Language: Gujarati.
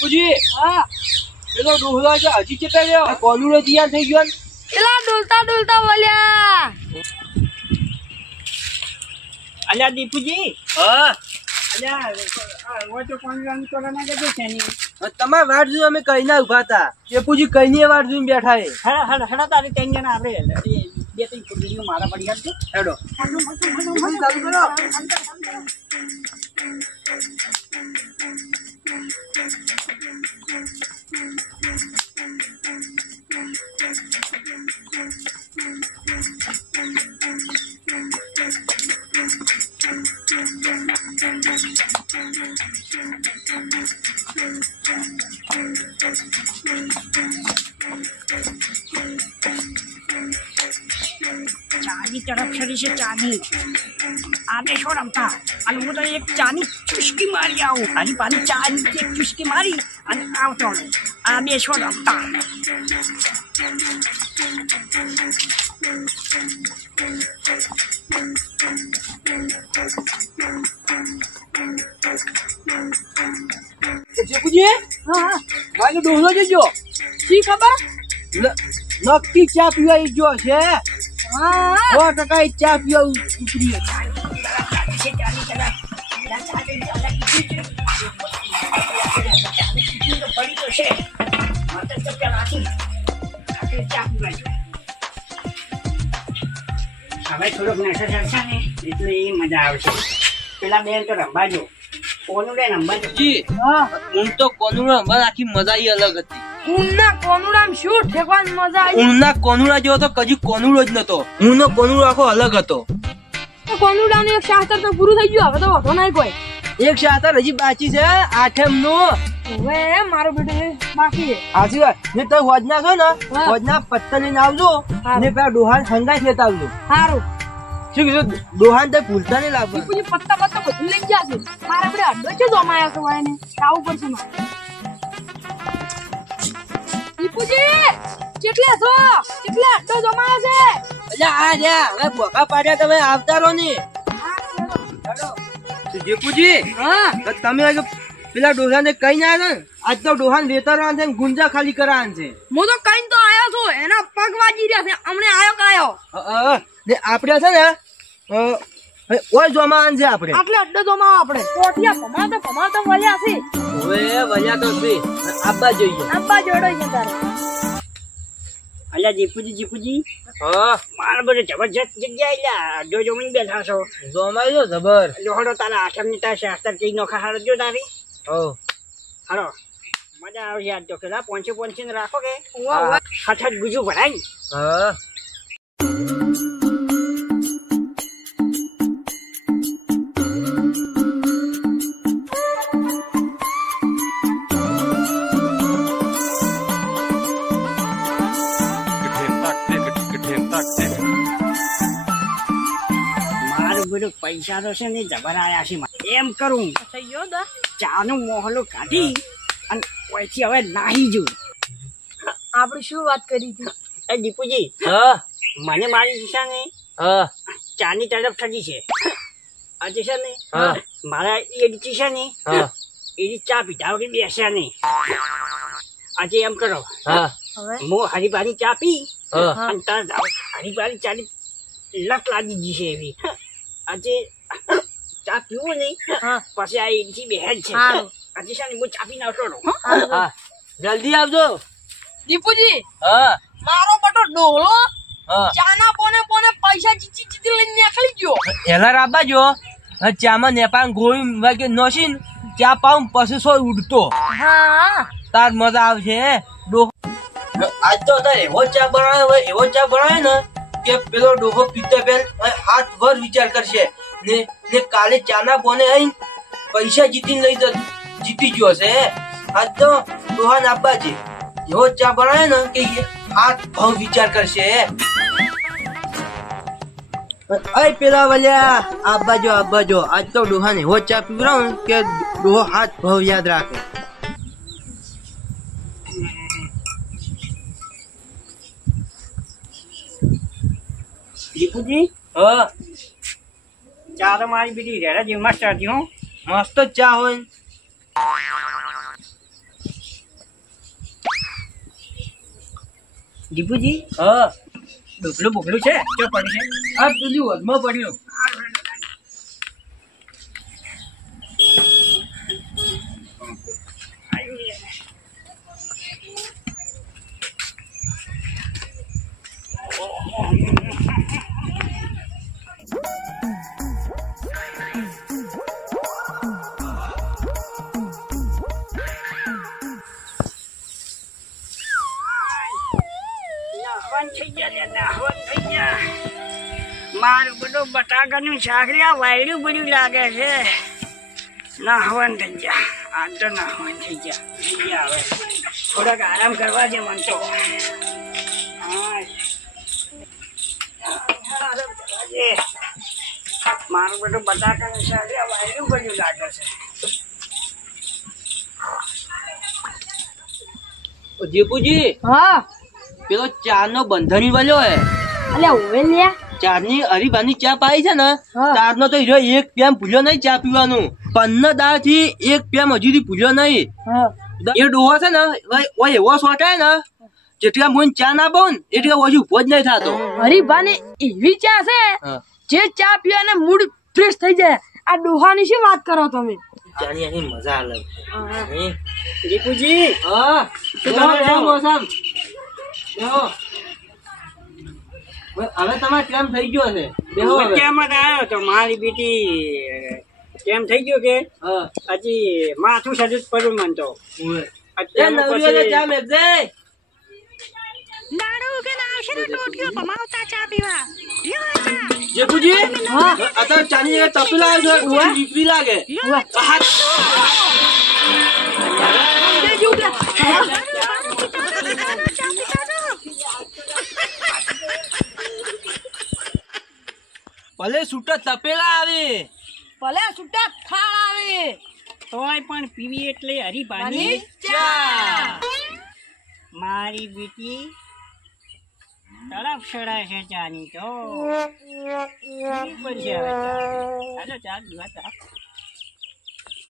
દીપુજી હા પેલો ડોહલો છે હજી કેટલા રહ્યો કોનુડો તૈયાર થઈ ગયો પેલા ડોલતા ડોલતા બોલ્યા અલ્યા દીપુજી હા અલ્યા તો પાણી તો ના જતો છે ની તમારે વાટ જોઈ અમે કઈ ના ઉભા હતા દીપુજી કઈ ની વાટ જોઈને બેઠા હે હડા તારી ત્રણ જણા આપણે બે ત્રણ કુટુંબીઓ મારા પડી ગયા હેડો ચાલુ કરો ચાની તરફ છરી છે ચાની આ બે છો રમતા અને હું તો એક ચાની ચુસ્કી મારી આવું ખાલી પાણી ચાની એક ચુસ્કી મારી અને આવતો આ બે છો રમતા દીપુજી હા મારે ડોહલો જજો શી ખબર નક્કી ચા પીવા ઈ જો છે હા 100% ચા પીવા ઉતરી હવે થોડોક નશો ચડશે ને એટલે એ મજા આવશે પેલા બેન તો રમવા જો કોનું લે રમવા જો હા ઊન તો કોનુડા અમાર આખી મજા ઈ અલગ હતી ઊનના કોનુડામ શું ઠેકવાની મજા આવી ઊનના કોનુડા જેવો તો કદી કોનુડો જ નતો ઊનનો કોનુડો આખો અલગ હતો કોનુડાનું એક શાસ્ત્ર તો પૂરું થઈ ગયું હવે તો વધો નહીં કોઈ એક શાતર હજી બાકી છે આઠમ નું હવે મારો બેટો બાકી છે હાજી વાત ને તો હોજના છો ને હા. હોજના પત્તા લઈને આવજો હા. ને પેલા ડોહાન સંગાઈ લેતા આવજો સારું શું કીધું ડોહાન તો ભૂલતા નહીં લાવવા દીપુજી પત્તા પત્તા બધું લઈ ગયા છે મારે આપણે અડ્ડો છે જમાયા તો એને આવું પડશે મારે દીપુજી કેટલા છો કેટલા અડ્ડો જમાયા છે અલ્યા આ રહ્યા હવે ભોકા પાડ્યા તમે આવતા રહો ને દીપુજી હા તો તમે આજે પેલા ડોહાને કઈ ના આવ્યા ને આજ તો ડોહાન વેતરવાન છે ને ગુંજા ખાલી કરવાન છે હું તો કઈ તો આયો છું એના પગ વાજી રહ્યા છે હમણે આયો કાયો ને આપણે છે ને ઓય જોમાન છે આપણે આટલે અડ્ડો જમાવો આપણે કોઠિયા ભમાતા વળ્યા છે હવે વળ્યા તો છે આબા જોઈએ આંબા જોડો છે તારે અલ્યા જીપુજી હા મારા બધે જબરજસ્ત જગ્યા અલ્યા જો જમીન બેઠા છો જોમાઈ જો જબર જોડો તારા આઠમની તાર શાસ્ત્ર કઈ નોખા હારો જો તારી હો હારો મજા આવશે આજ તો પેલા પોંચે ને રાખો કે વાહ હઠ ગુજુ ભરાય હા મારું બધું પૈસા તો છે ને જબર આયા છે એમ કરું થઈ ગયો દા ચાનો મોહલો કાઢી અને પછી હવે નાહી જઉં આપણે શું વાત કરી હતી એ દીપુજી હા મને મારી દિશા ને હા ચાની તરફ ઠગી છે આજે છે ને હા. મારા એડી છે ને હા એની ચા પીધા વગર બેસ્યા નહીં આજે એમ કરો હા હવે હું હરીબાની ચા પી હા અને તાર હરીબાની ચાની લત લાગી ગઈ છે એવી આજે ચા પીવું નહીં હા પછી આ એડી બેહેજ છે સારું. આજે છે ને હું ચા પીને આવતો રહું હા જલ્દી આવજો દીપુજી હા મારો બટો ડોલો હા ચાના પોને પૈસા જીતી લઈને નીકળી ગયો એલા રાબા જો ચામાં નેપાળ ગોળી વાગે નોશીન ચા પાઉં પછી સો ઉડતો હા તાર મજા આવશે આજ તો તારે એવો ચા બનાવે ને કે પેલો ડોહો પીતો પેલ હાથ ભર વિચાર કરશે ને કાલે ચાના બોને આઈને પૈસા જીતી ગયો છે આજ તો ડોહા નાપા છે એવો ચા બનાવે ને કે હાથ ભાવ વિચાર કરશે અય પેલા વલ્યા આબાજો આજ તો ડોહા ને એવો ચા પીવડાવું કે ડોહો હાથ ભાવ યાદ રાખે દીપુજી હા ચા તો મારી બીજી રેડા જેવી મસ્ત હતી હું મસ્ત ચા હોય દીપુજી હા ડોકલું બોકલું છે ચો પડી છે આ પેલી વધમાં પડ્યું નાહવાન થઈ ગયા લે, નાહવાન થઈ ગયા. મારું બધું બટાકાનું શાક રે આ વાયડું બધું લાગે છે. નાહવાન થઈ ગયા, આ તો નાહવાન થઈ ગયા. થઈ ગયા હવે થોડાક આરામ કરવા દે મન તો. આરામ કરવા દે. મારું બધું બટાકાનું શાક રે આ વાયડું બધું લાગે છે. જીપુજી હા પેલો ચા નો બંધણી વાળ્યો હે અલ્યા ઓવે લ્યા ચારની હરીબાની ચા પાઈ છે ને હા. તારનો તો હીરો એક પેમ ભૂલ્યો નહીં ચા પીવાનું 15 દાળ થી એક પેમ હજુ સુધી ભૂલ્યો નહીં હા એ ડોહો છે ને ઓય એવો સોટાય ને જેટલા મને ચા ના પાઉં ને એટલા હજુ ઉભો જ નહીં થતો હરીભાને એવી ચા છે હા. જે ચા પીવાને મૂડ ફ્રેશ થઈ જાય. આ ડોહાની શું વાત કરો તમે? ચાની અહીં મજા આવે હે? દીપુજી હા તો તમે કેમ મોસમ બેહો હવે તમારે કેમ થઈ ગયો છે બેહો હવે. કેમ જ આવ્યો તો મારી બેટી કેમ થઈ ગયું કે હા હજી માથું સજુ જ પડ્યું મન તો ઓય. એ અત્યારે નવરીઓને ચા મેકજે. જેઠુજી હા અત્યારે ચાની જગ્યાએ તપેલા આવે છે થોડી દીકરી લાગે હાથ. ભલે છૂટા તપેલા આવે ભલે છૂટા થાળ આવે તોય પણ પીવી એટલે હરીબાની અને ચા મારી બેટી તડપ સડાય છે ચાની તો પીવી પડશે હવે ચા. હાલો ચા પીવા ચા.